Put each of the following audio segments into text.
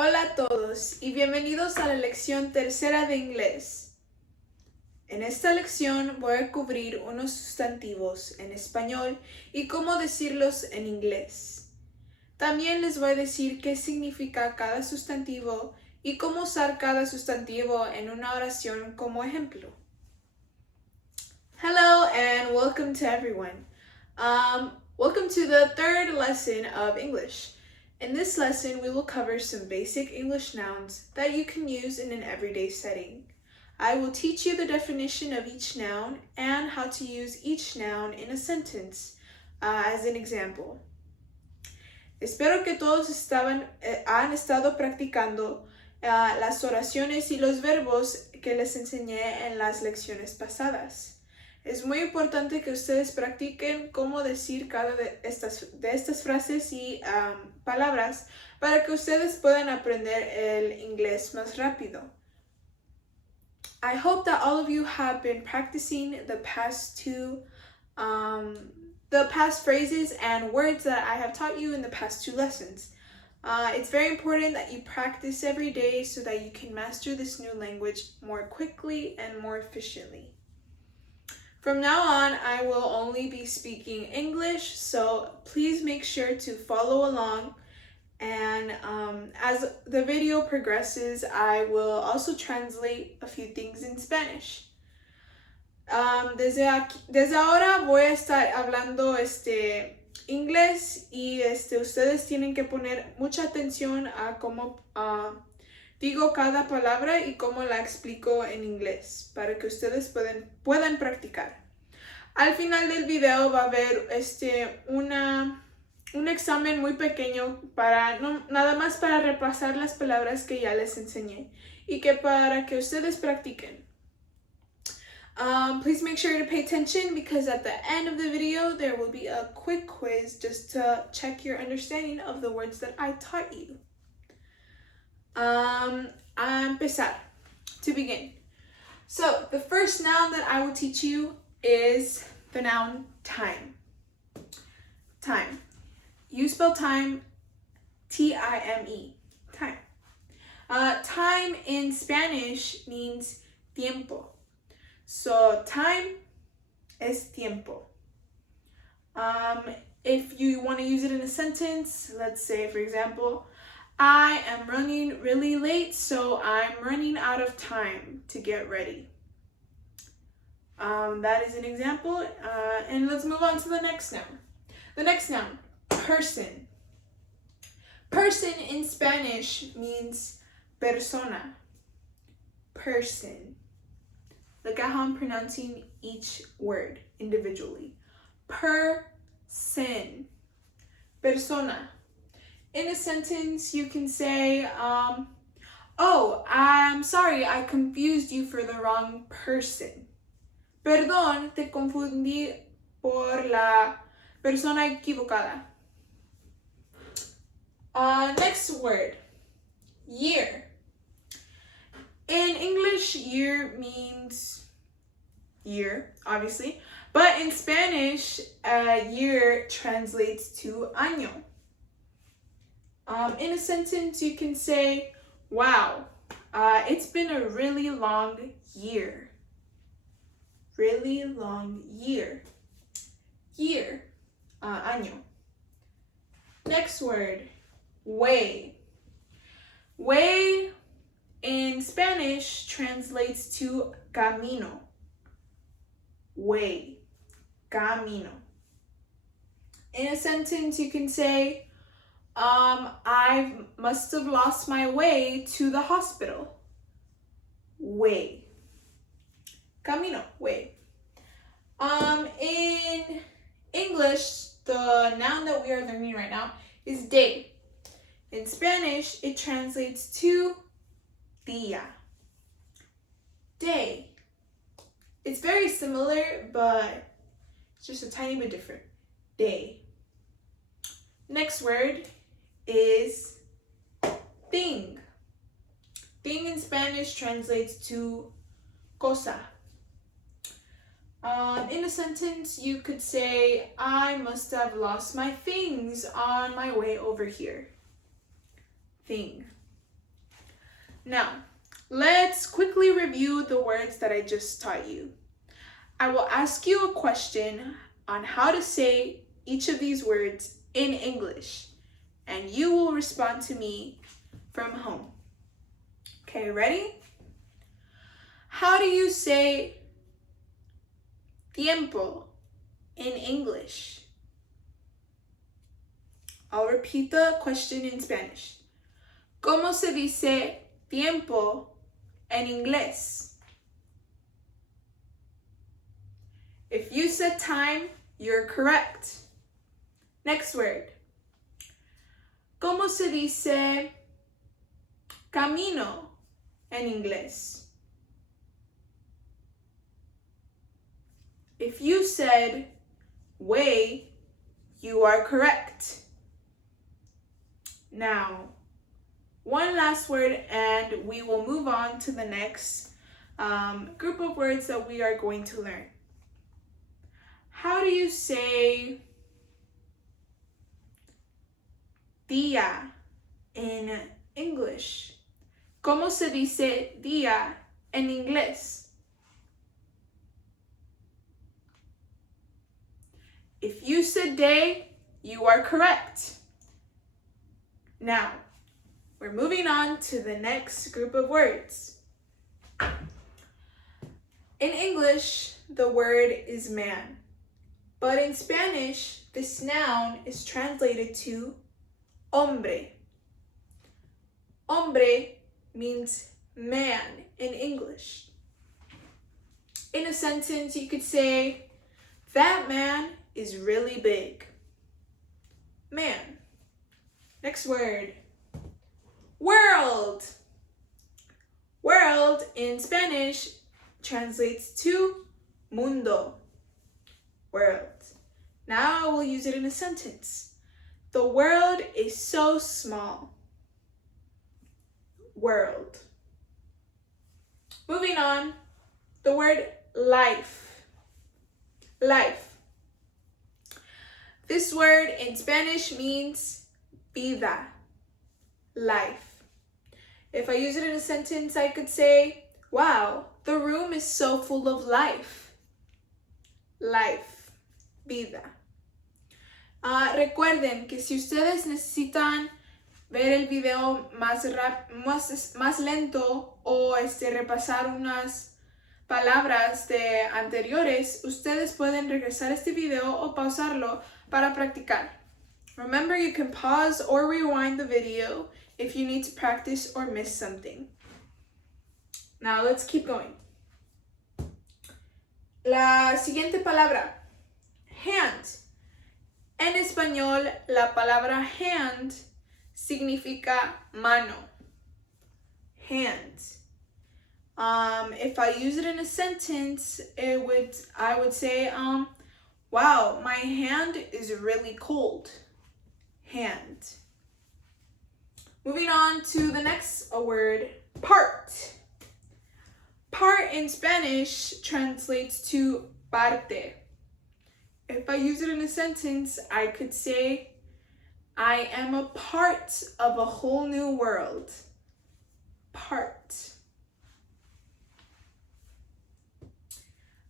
Hola a todos y bienvenidos a la lección tercera de inglés. En esta lección voy a cubrir unos sustantivos en español y cómo decirlos en inglés. También les voy a decir qué significa cada sustantivo y cómo usar cada sustantivo en una oración como ejemplo. Hello and welcome to everyone. Welcome to the third lesson of English. In this lesson, we will cover some basic English nouns that you can use in an everyday setting. I will teach you the definition of each noun and how to use each noun in a sentence as an example. Espero que todos han estado practicando las oraciones y los verbos que les enseñé en las lecciones pasadas. Es muy importante que ustedes practiquen cómo decir cada de estas frases y palabras para que ustedes puedan aprender el inglés más rápido. I hope that all of you have been practicing the past phrases and words that I have taught you in the past two lessons. It's very important that you practice every day so that you can master this new language more quickly and more efficiently. From now on, I will only be speaking English, so please make sure to follow along. And as the video progresses, I will also translate a few things in Spanish. Desde ahora voy a estar hablando inglés y ustedes tienen que poner mucha atención a cómo digo cada palabra y cómo la explico en inglés para que ustedes puedan practicar. Al final del video va a haber un examen muy pequeño nada más para repasar las palabras que ya les enseñé y para que ustedes practiquen. Please make sure to pay attention because at the end of the video there will be a quick quiz just to check your understanding of the words that I taught you. A empezar. To begin. So, the first noun that I will teach you is the noun time. Time. You spell time T-I-M-E. Time. Time in Spanish means tiempo. So, time es tiempo. If you want to use it in a sentence, let's say, for example, I am running really late, so I'm running out of time to get ready. That is an example. And let's move on to the next noun. The next noun, person. Person in Spanish means persona. Person. Look at how I'm pronouncing each word individually. Person. Persona. In a sentence, you can say, oh, I'm sorry, I confused you for the wrong person. Perdón, te confundí por la persona equivocada. Next word, year. In English, year means year, obviously, but in Spanish, year translates to año. In a sentence, you can say, wow, it's been a really long year. Really long year. Year, año. Next word, way. Way in Spanish translates to camino. Way, camino. In a sentence, you can say, I must have lost my way to the hospital. Way. Camino, way. In English, the noun that we are learning right now is day. In Spanish, it translates to día. Day. It's very similar, but it's just a tiny bit different. Day. Next word is thing. Thing in Spanish translates to cosa. In a sentence, you could say, I must have lost my things on my way over here. Thing. Now, let's quickly review the words that I just taught you. I will ask you a question on how to say each of these words in English, and you will respond to me from home. Okay, ready? How do you say tiempo in English? I'll repeat the question in Spanish. ¿Cómo se dice tiempo en inglés? If you said time, you're correct. Next word. ¿Cómo se dice camino en inglés? If you said way, you are correct. Now, one last word and we will move on to the next group of words that we are going to learn. How do you say día in English? ¿Cómo se dice día en inglés? If you said day, you are correct. Now, we're moving on to the next group of words. In English, the word is man. But in Spanish, this noun is translated to hombre. Hombre means man in English. In a sentence, you could say, that man is really big. Man. Next word. World. World in Spanish translates to mundo. World. Now I will use it in a sentence. The world is so small. World. Moving on, the word life. Life. This word in Spanish means vida. Life. If I use it in a sentence, I could say, wow, the room is so full of life. Life. Vida. Recuerden que si ustedes necesitan ver el video más lento o repasar unas palabras de anteriores, ustedes pueden regresar este video o pausarlo para practicar. Remember, you can pause or rewind the video if you need to practice or miss something. Now let's keep going. La siguiente palabra. Hand. En español, la palabra hand significa mano. Hand. If I use it in a sentence, I would say, wow, my hand is really cold. Hand. Moving on to the next word, part. Part in Spanish translates to parte. If I use it in a sentence, I could say, I am a part of a whole new world. Part.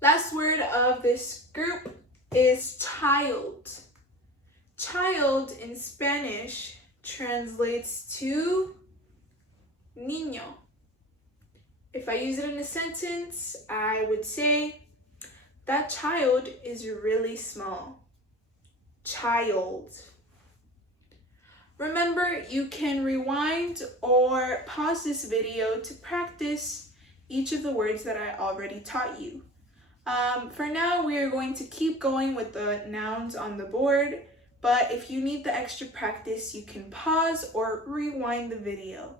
Last word of this group is child. Child in Spanish translates to niño. If I use it in a sentence, I would say, that child is really small. Child. Remember, you can rewind or pause this video to practice each of the words that I already taught you. For now, we are going to keep going with the nouns on the board, but if you need the extra practice, you can pause or rewind the video.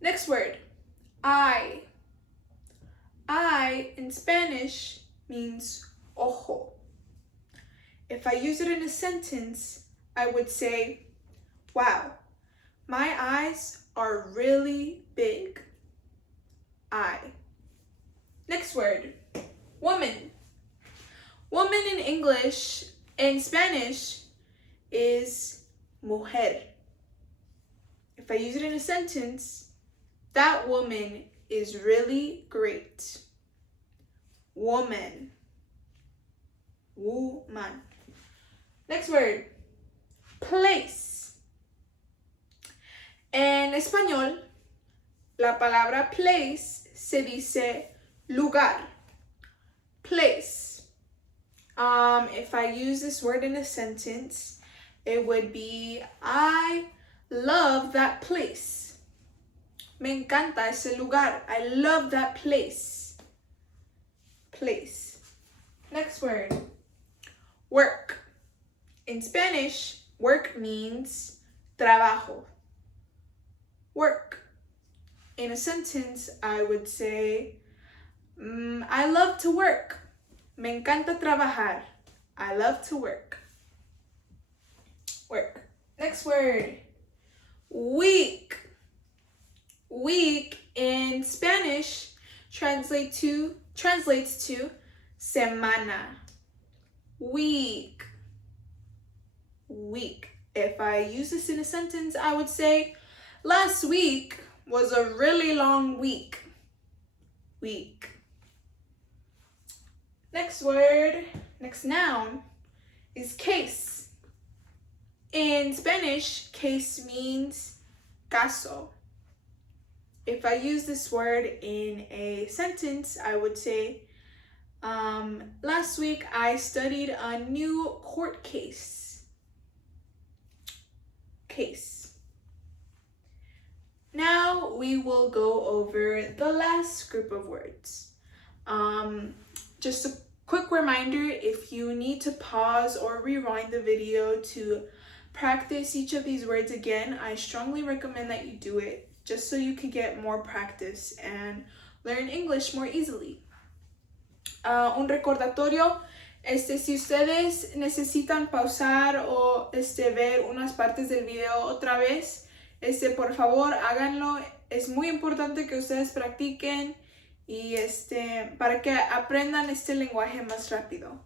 Next word, eye. Eye in Spanish means ojo. If I use it in a sentence, I would say, wow, my eyes are really big. Eye. Next word, woman. Woman in Spanish is mujer. If if I use it in a sentence, that woman is really great. Woman. Woman. Next word. Place. En español, la palabra place se dice lugar. Place. If I use this word in a sentence, it would be, I love that place. Me encanta ese lugar. I love that place. Place. Next word. Work. In Spanish, work means trabajo. Work. In a sentence, I would say, I love to work. Me encanta trabajar. I love to work. Work. Next word. Week. Week in Spanish translates to semana. Week. Week. If I use this in a sentence, I would say, last week was a really long week. Week. Next word, next noun is case. In Spanish, case means caso. If I use this word in a sentence, I would say, last week I studied a new court case. Case. Now we will go over the last group of words. Just a quick reminder, if you need to pause or rewind the video to practice each of these words again, I strongly recommend that you do it, just so you can get more practice and learn English more easily. Un recordatorio, si ustedes necesitan pausar o ver unas partes del video otra vez, por favor háganlo. Es muy importante que ustedes practiquen y para que aprendan este lenguaje más rápido.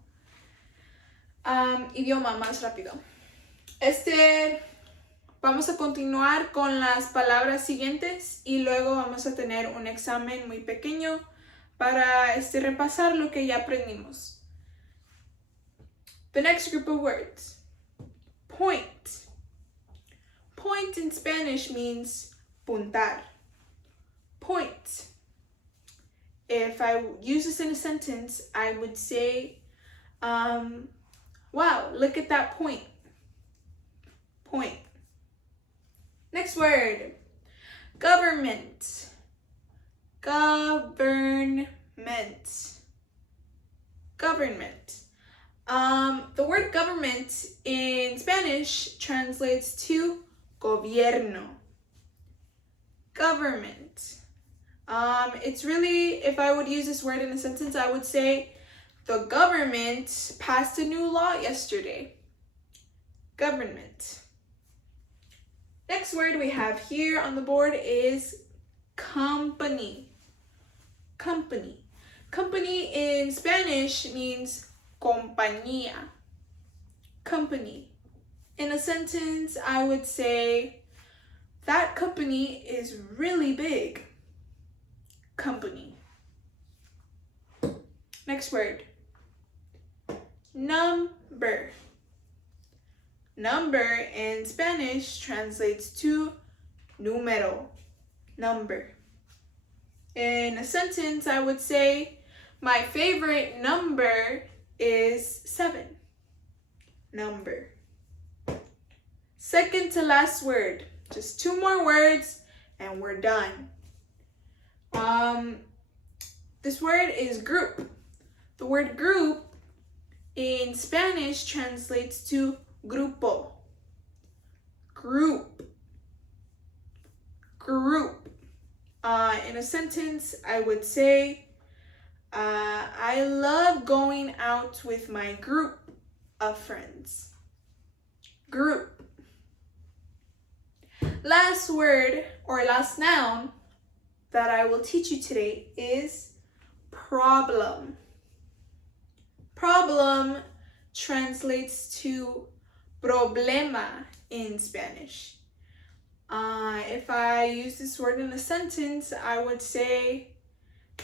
Idioma más rápido. Vamos a continuar con las palabras siguientes y luego vamos a tener un examen muy pequeño para repasar lo que ya aprendimos. The next group of words. Point. Point in Spanish means puntar. Point. If I use this in a sentence, I would say, wow, look at that point. Point. Next word. Government. Government. Government. The word government in Spanish translates to gobierno. Government. It's really, if I would use this word in a sentence, I would say the government passed a new law yesterday. Government. Next word we have here on the board is company. Company. Company in Spanish means compañía. Company. In a sentence, I would say, that company is really big. Company. Next word. Number. Number in Spanish translates to número. Number. In a sentence, I would say, my favorite number is 7. Number. Second to last word. Just 2 more words and we're done. This word is group. The word group in Spanish translates to grupo. Group. Group. In a sentence, I would say, I love going out with my group of friends. Group. Last word or last noun that I will teach you today is problem. Problem translates to problema in Spanish. If I use this word in a sentence, I would say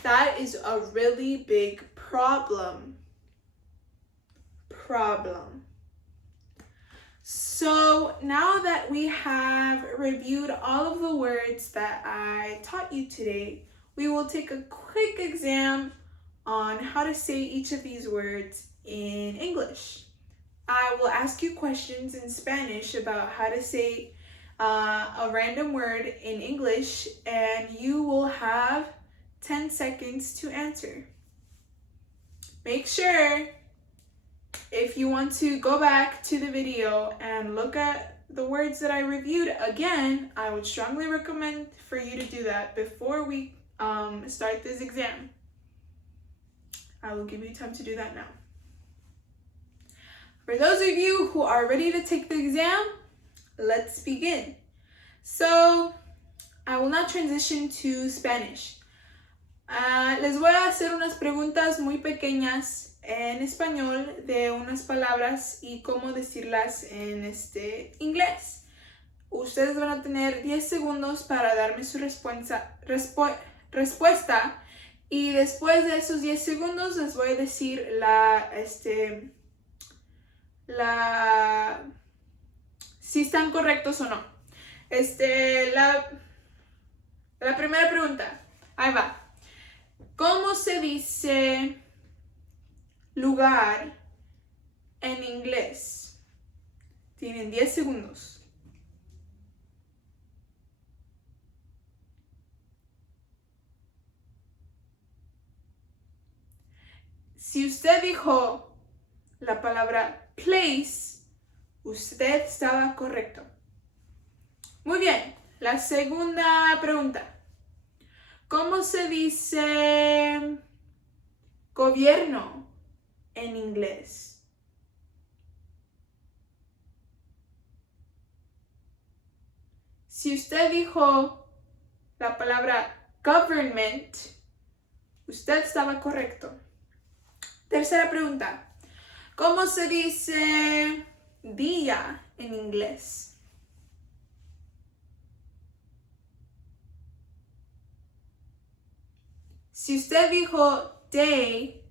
that is a really big problem. So now that we have reviewed all of the words that I taught you today, we will take a quick exam on how to say each of these words in English. I will ask you questions in Spanish about how to say a random word in English, and you will have 10 seconds to answer. Make sure, if you want to go back to the video and look at the words that I reviewed again, I would strongly recommend for you to do that before we start this exam. I will give you time to do that now. For those of you who are ready to take the exam, let's begin. So, I will now transition to Spanish. Les voy a hacer unas preguntas muy pequeñas en español de unas palabras y cómo decirlas en inglés. Ustedes van a tener 10 segundos para darme su respuesta y después de esos 10 segundos les voy a decir si están correctos o no. La primera pregunta, ahí va. ¿Cómo se dice lugar en inglés? Tienen 10 segundos. Si usted dijo la palabra place, usted estaba correcto. Muy bien, la segunda pregunta. ¿Cómo se dice gobierno en inglés? Si usted dijo la palabra government, usted estaba correcto. Tercera pregunta. ¿Cómo se dice día en inglés? Si usted dijo day,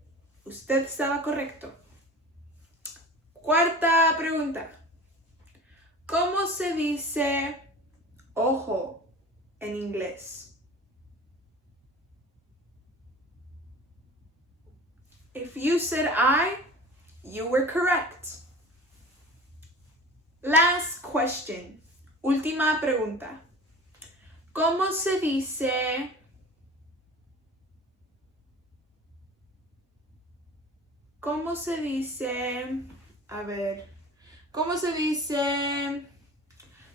usted estaba correcto. Cuarta pregunta. ¿Cómo se dice ojo en inglés? If you said eye, you were correct. Last question. Última pregunta. ¿Cómo se dice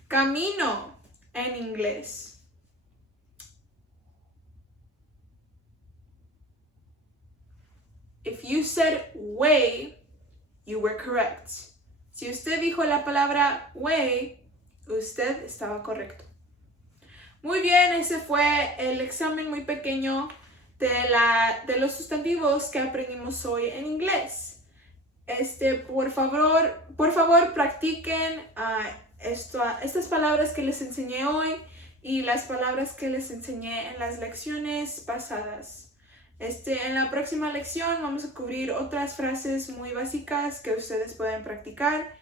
camino en inglés? If you said way, you were correct. Si usted dijo la palabra way, usted estaba correcto. Muy bien, ese fue el examen muy pequeño de los sustantivos que aprendimos hoy en inglés. Por favor, practiquen estas palabras que les enseñé hoy y las palabras que les enseñé en las lecciones pasadas. En la próxima lección vamos a cubrir otras frases muy básicas que ustedes pueden practicar